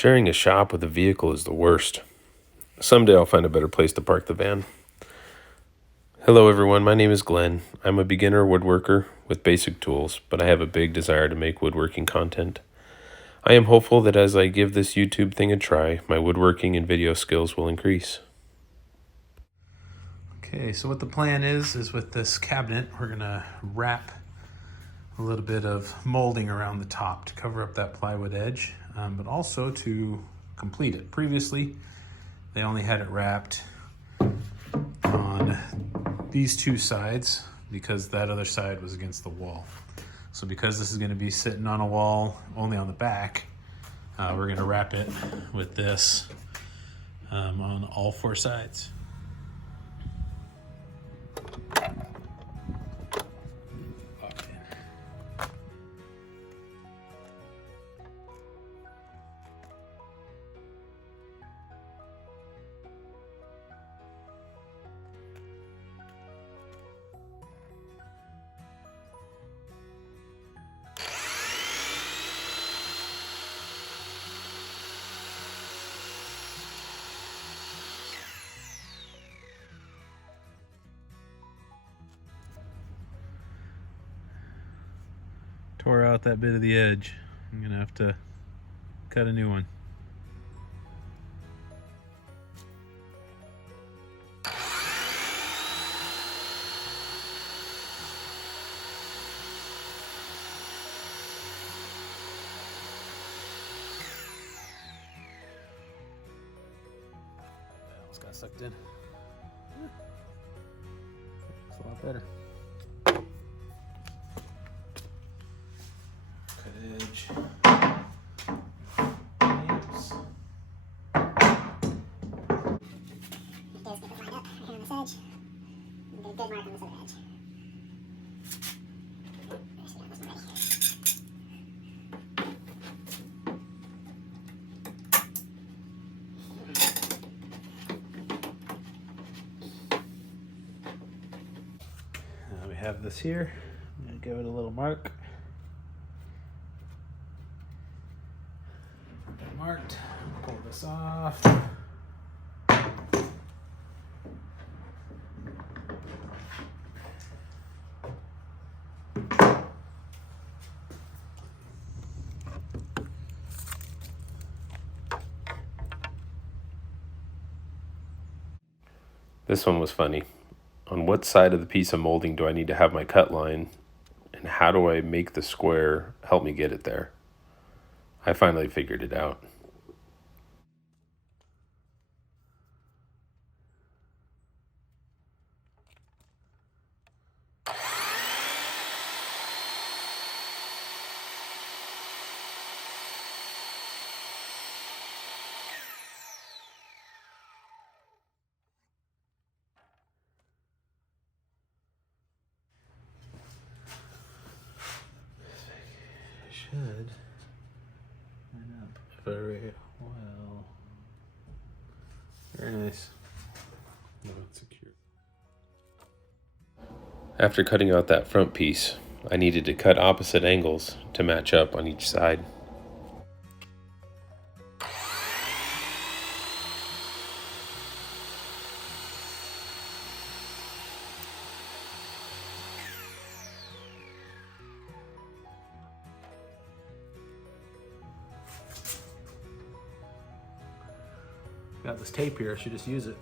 Sharing a shop with a vehicle is the worst. Someday I'll find a better place to park the van. Hello everyone, my name is Glenn. I'm a beginner woodworker with basic tools, but I have a big desire to make woodworking content. I am hopeful that as I give this YouTube thing a try, my woodworking and video skills will increase. Okay, so what the plan is with this cabinet, we're gonna wrap a little bit of molding around the top to cover up that plywood edge, but also to complete it. Previously, they only had it wrapped on these two sides because that other side was against the wall. So because this is gonna be sitting on a wall only on the back, we're gonna wrap it with this on all four sides. Tore out that bit of the edge. I'm gonna have to cut a new one. That almost got sucked in. It's a lot better. Cut edge. Clamps. It does get the line up right here on this edge. And get a good mark on this other edge. There's the this one ready. Now we have this here. I'm gonna give it a little mark. Marked. Pull this off. This one was funny. On what side of the piece of molding do I need to have my cut line, and how do I make the square help me get it there? I finally figured it out. Should line up very well. Very nice. No, it's secure. After cutting out that front piece, I needed to cut opposite angles to match up on each side. Got this tape here, I should just use it.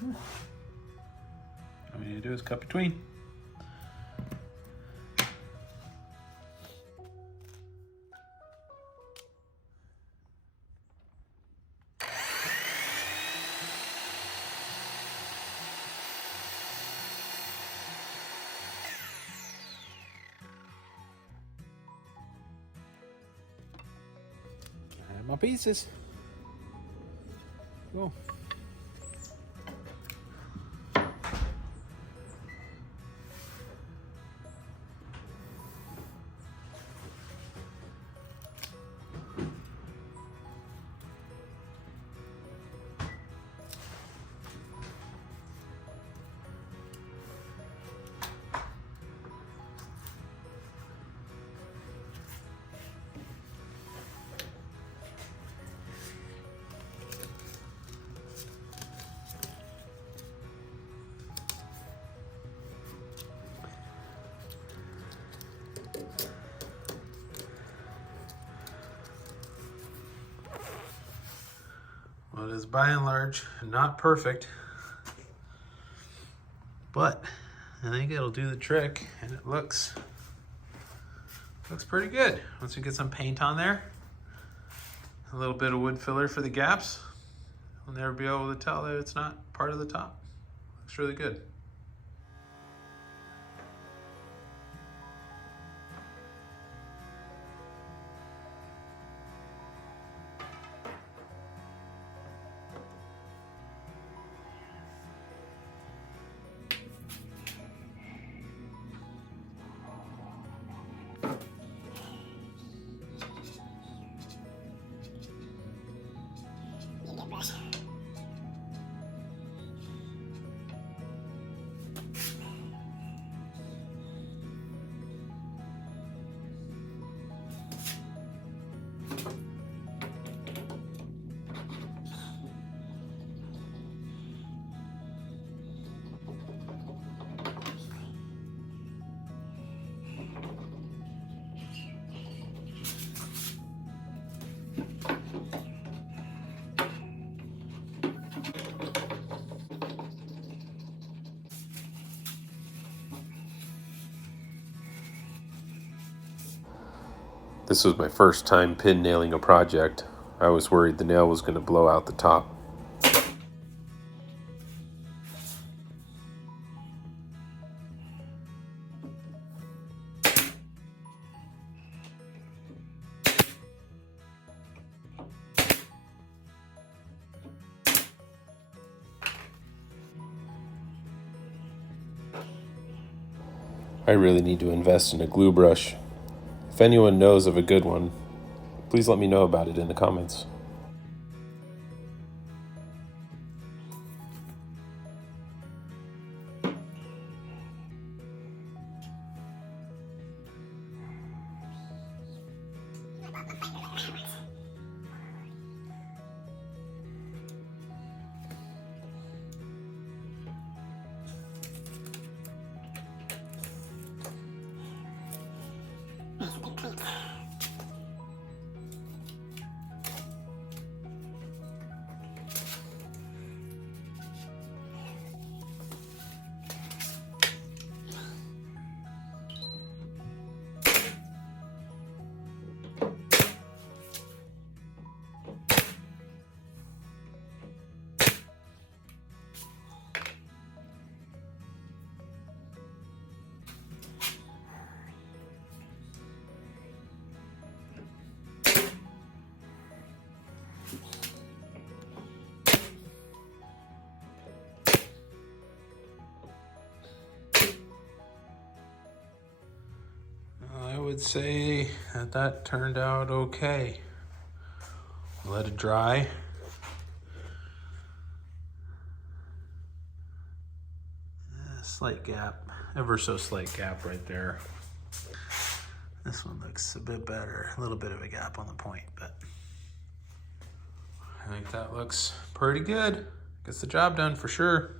All you need to do is cut between. I have my pieces. Go. is by and large not perfect, but I think it'll do the trick, and it looks pretty good. Once we get some paint on there, a little bit of wood filler for the gaps, we'll never be able to tell that it's not part of the top. Looks really good. You get brush. This was my first time pin nailing a project. I was worried the nail was going to blow out the top. I really need to invest in a glue brush. If anyone knows of a good one, please let me know about it in the comments. Nice big clamp. I would say that turned out okay. Let it dry. Slight gap, ever so slight gap right there. This one looks a bit better, a little bit of a gap on the point, but I think that looks pretty good. Gets the job done for sure.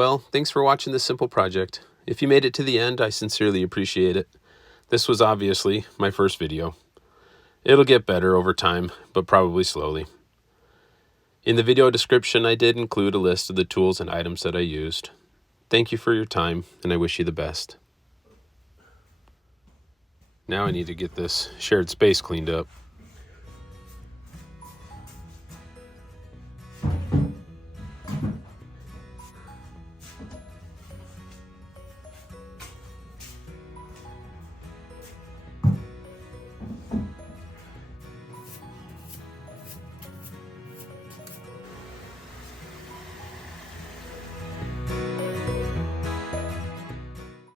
Well, thanks for watching this simple project. If you made it to the end, I sincerely appreciate it. This was obviously my first video. It'll get better over time, but probably slowly. In the video description, I did include a list of the tools and items that I used. Thank you for your time, and I wish you the best. Now I need to get this shared space cleaned up.